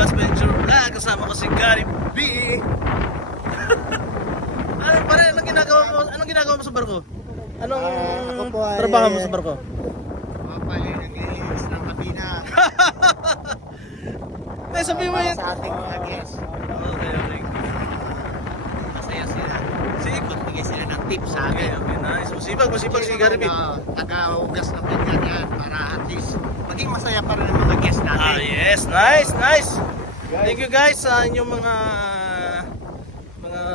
Adventure Vlog. Kasama ko si Gary B. Ano pare, anong ginagawa mo sa barko? Anong trabaho mo sa barko? Naglilinis ng kabina. Sabihin mo yun sa ating mga guests. Okay. Masaya sila. Sige, Bigay sila ng tip sa akin. okay, nice. Masipag si Gary B. Taga-ugas ng ganyan yan para at least maging masaya pa rin ang mga guests natin. Yes, nice. Thank you guys sa inyong mga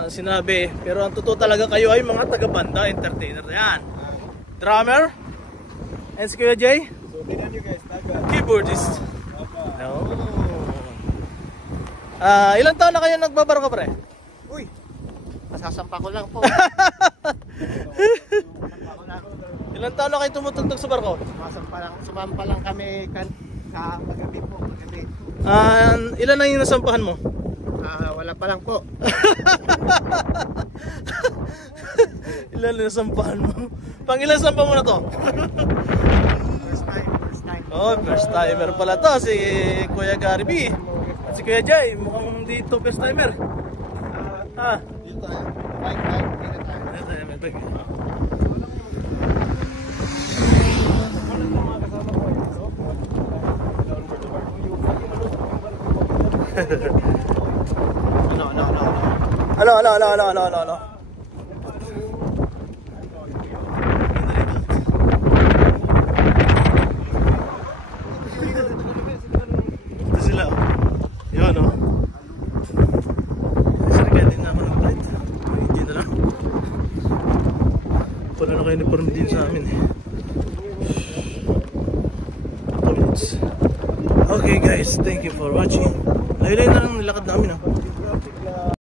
sinabi. Pero ang totoo talaga kayo ay mga taga-banda, entertainer yan. Drummer. And si Kuya Jay? So, tingnan nyo guys, Keyboardist. No. Ilang taon na kayo nagbabarko pre? Uy, masasampa ko lang po. Ilang taon na kayo tumutugtog sa barko? Sumampa lang kami sa magabi po. Ilan na yung nasampahan mo? Wala pa lang po. Ilan na nasampahan mo? Pang ilan sampa mo na to? First time. Oh, first timer pala to, si Kuya Gary B. At si Kuya Jay, mukhang dito first timer. Dito tayo. Bike. Ano? Ito sila. Yun, oh. Sargatin na ako ng flight. Hindi na lang. Wala na kayo uniform din sa amin eh. 2 minutes. Okay guys, thank you for watching. Layo-layo na lang nilakad namin, oh.